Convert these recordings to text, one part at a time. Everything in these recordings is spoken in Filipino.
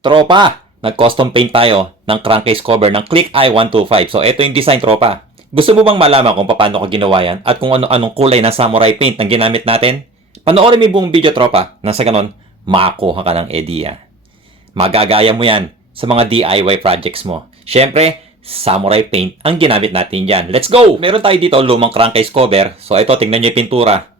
Tropa, nag-custom paint tayo ng crankcase cover ng Click i125. So, ito yung design, tropa. Gusto mo bang malaman kung paano ko ginawa yan at kung ano-anong kulay ng samurai paint ang ginamit natin? Panoorin mo yung buong video, tropa. Nasa ganon, makakuha ka ng idea. Magagaya mo yan sa mga DIY projects mo. Siyempre, samurai paint ang ginamit natin dyan. Let's go! Meron tayo dito lumang crankcase cover. So, ito, tingnan nyo yung pintura.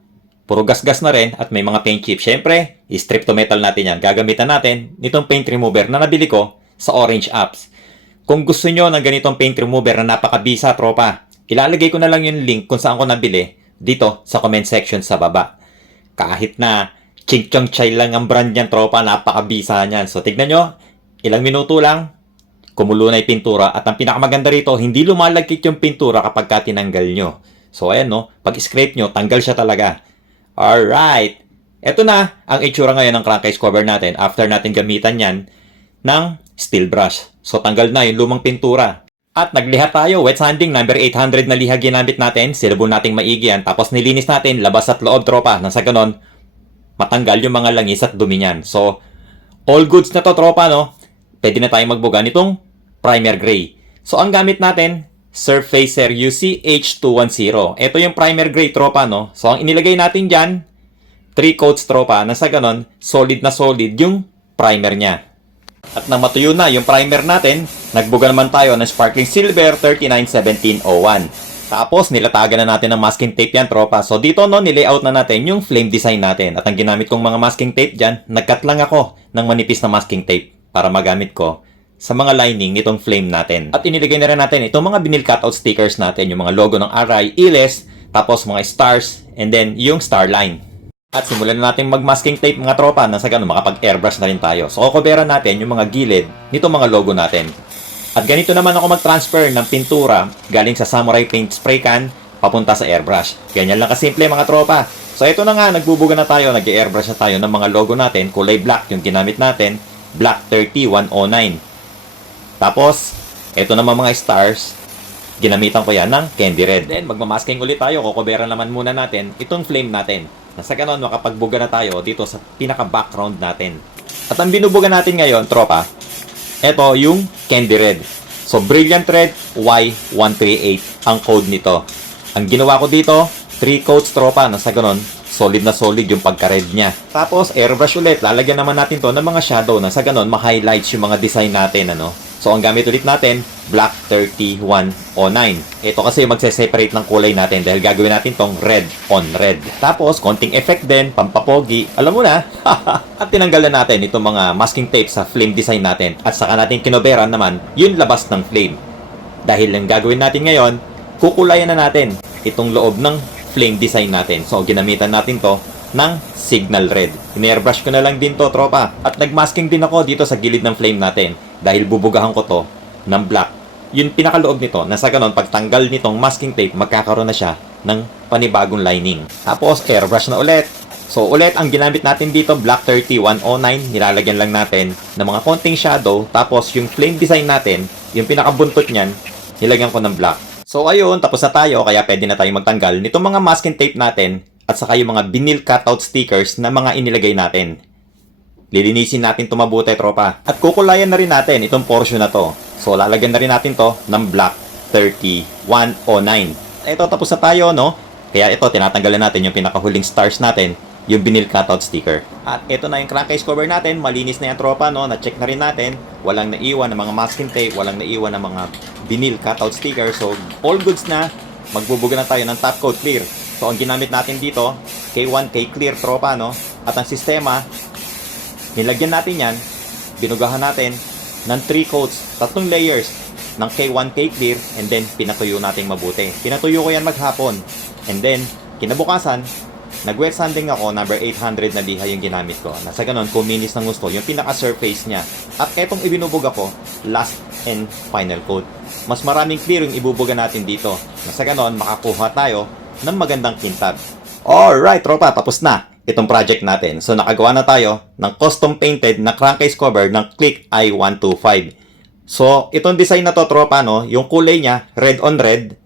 Puro gas-gas na rin at may mga paint chip. Siyempre, strip to metal natin yan. Gagamitan natin nitong paint remover na nabili ko sa Orange Apps. Kung gusto nyo ng ganitong paint remover na napakabisa, tropa, ilalagay ko na lang yung link kung saan ko nabili dito sa comment section sa baba. Kahit na ching-chong chai lang ang brand niyan, tropa, napakabisa niyan. So, tignan nyo, ilang minuto lang, kumulo na yung pintura. At ang pinakamaganda rito, hindi lumalagkit yung pintura kapag tinanggal nyo. So, ayan, no, pag scrape nyo, tanggal siya talaga. Alright. Ito na ang itsura ngayon ng crankcase cover natin after natin gamitan yan ng steel brush. So, tanggal na yung lumang pintura. At nagliha tayo. Wet sanding number 800 na liha ginamit natin. Silabon nating maigi yan. Tapos nilinis natin labas at loob, tropa. Nang sa ganon, matanggal yung mga langis at dumi niyan. So, all goods na to, tropa, no? Pwede na tayong magbuga nitong primer gray. So, ang gamit natin, Surfacer UC-H210. Ito yung primer gray, tropa, no? So, ang inilagay natin dyan, 3 coats, tropa, na sa ganon, solid na solid yung primer niya. At nang matuyo na yung primer natin, nagbuga naman tayo ng Sparkling Silver 391701. Tapos, nilatagan na natin ng masking tape yan, tropa. So, dito, no, nilayout na natin yung flame design natin. At ang ginamit kong mga masking tape dyan, nagcut lang ako ng manipis na masking tape para magamit ko sa mga lining nitong flame natin. At inilagay na rin natin itong mga vinyl cutout stickers natin, yung mga logo ng Arai, Iles, tapos mga stars, and then yung star line. At simulan na natin mag-masking tape, mga tropa, na sa ganun makapag-airbrush na rin tayo. So, kukuberan natin yung mga gilid nitong mga logo natin. At ganito naman ako mag-transfer ng pintura galing sa samurai paint spray can papunta sa airbrush. Ganyan lang kasimple, mga tropa. So, ito na nga, nagbubuga na tayo, nag-airbrush na tayo ng mga logo natin. Kulay black yung ginamit natin, Black 30109. Tapos, ito naman mga stars, ginamitan ko yan ng candy red. Then, magmamasking ulit tayo. Kukuberan naman muna natin itong flame natin. Nasa ganon, makapagbuga na tayo dito sa pinaka-background natin. At ang binubuga natin ngayon, tropa, ito yung candy red. So, Brilliant Red Y138 ang code nito. Ang ginawa ko dito, 3 coats, tropa. Nasa ganon, solid na solid yung pagka-red niya. Tapos, airbrush ulit. Lalagyan naman natin to ng mga shadow. Nasa ganon, ma-highlights yung mga design natin, ano. So, ang gamit ulit natin, Black 3109. Ito kasi magse-separate ng kulay natin dahil gagawin natin tong red on red. Tapos, konting effect din, pampapogi. Alam mo na. At tinanggal na natin itong mga masking tape sa flame design natin. At saka natin kinoberan naman yung labas ng flame. Dahil ang gagawin natin ngayon, kukulayan na natin itong loob ng flame design natin. So, ginamitan natin to ng signal red. In-airbrush ko na lang din to, tropa. At nagmasking din ako dito sa gilid ng flame natin. Dahil bubugahan ko to ng black. Yung pinakaloob nito, nasa ganon, pagtanggal nitong masking tape, magkakaroon na siya ng panibagong lining. Tapos, airbrush na ulit. So, ulit, ang ginamit natin dito, Black 3109, nilalagyan lang natin ng mga konting shadow. Tapos, yung flame design natin, yung pinakabuntot niyan, nilagyan ko ng black. So, ayun, tapos na tayo, kaya pwede na tayong magtanggal nitong mga masking tape natin at saka yung mga vinyl cutout stickers na mga inilagay natin. Lilinisin natin ito mabuti, tropa. At kukulayan na rin natin itong portion na to. So, lalagyan na rin natin to ng Black 3109. Ito, tapos na tayo, no? Kaya ito, tinatanggalan natin yung pinakahuling stars natin, yung vinyl cutout sticker. At ito na yung crankcase cover natin. Malinis na yung tropa, no? Na-check na rin natin. Walang naiwan ng mga masking tape, walang naiwan ng mga vinyl cutout sticker. So, all goods na. Magbubuga na tayo ng top coat clear. So, ang ginamit natin dito, K1, K-clear, tropa, no? At ang sistema, nilagyan natin yan, binugahan natin ng 3 coats, 3 layers ng K1 K-clear, and then pinatuyo natin mabuti. Pinatuyo ko yan maghapon. And then, kinabukasan, nag-wet sanding ako, number 800 na liha yung ginamit ko. Nasa ganon, kuminis ng gusto, yung pinaka-surface niya. At etong ibinubuga ko, last and final coat. Mas maraming clear yung ibubuga natin dito. Nasa ganon, makakuha tayo ng magandang kintab. Alright, tropa, tapos na itong project natin. So, nakagawa na tayo ng custom painted na crankcase cover ng Click i125. So, itong design na to, tropa, no, yung kulay niya, red on red,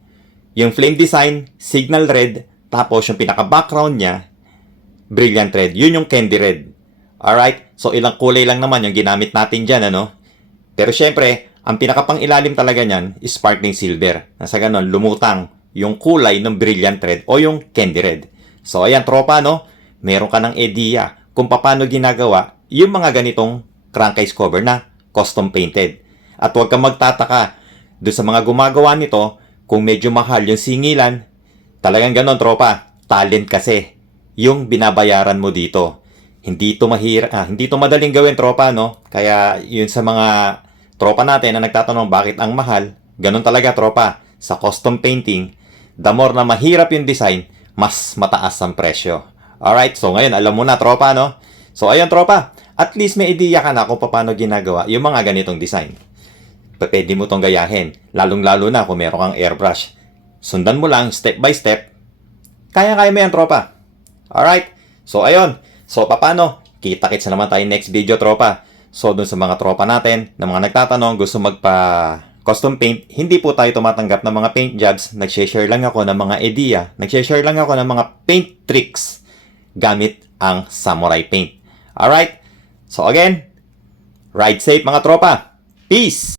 yung flame design, signal red, tapos yung pinaka-background niya, brilliant red. Yun yung candy red. Alright? So, ilang kulay lang naman yung ginamit natin dyan, ano? Pero syempre, ang pinakapang-ilalim talaga niyan is sparkling silver. Nasa ganon, lumutang yung kulay ng brilliant red o yung candy red. So, ayan, tropa, no? Meron ka ng idea kung paano ginagawa yung mga ganitong crankcase cover na custom painted. At huwag kang magtataka doon sa mga gumagawa nito kung medyo mahal yung singilan. Talagang ganon, tropa. Talent kasi yung binabayaran mo dito. Hindi ito madaling gawin, tropa, no? Kaya yun sa mga tropa natin na nagtatanong bakit ang mahal, ganun talaga, tropa. Sa custom painting, the more na mahirap yung design, mas mataas ang presyo. Alright, so ngayon, alam mo na, tropa, no? So ayun, tropa, at least may idea ka na kung paano ginagawa yung mga ganitong design. Pwede mo tong gayahin, lalong-lalo na kung meron kang airbrush. Sundan mo lang, step by step. Kaya-kaya mo yan, tropa. Alright, so ayun. So, paano? Kita-kits na naman tayo next video, tropa. So, dun sa mga tropa natin, na mga nagtatanong, gusto magpa-custom paint, hindi po tayo tumatanggap ng mga paint jobs. Nag-share lang ako ng mga idea. Nag-share lang ako ng mga paint tricks gamit ang samurai paint. Alright? So, again, ride safe mga tropa. Peace!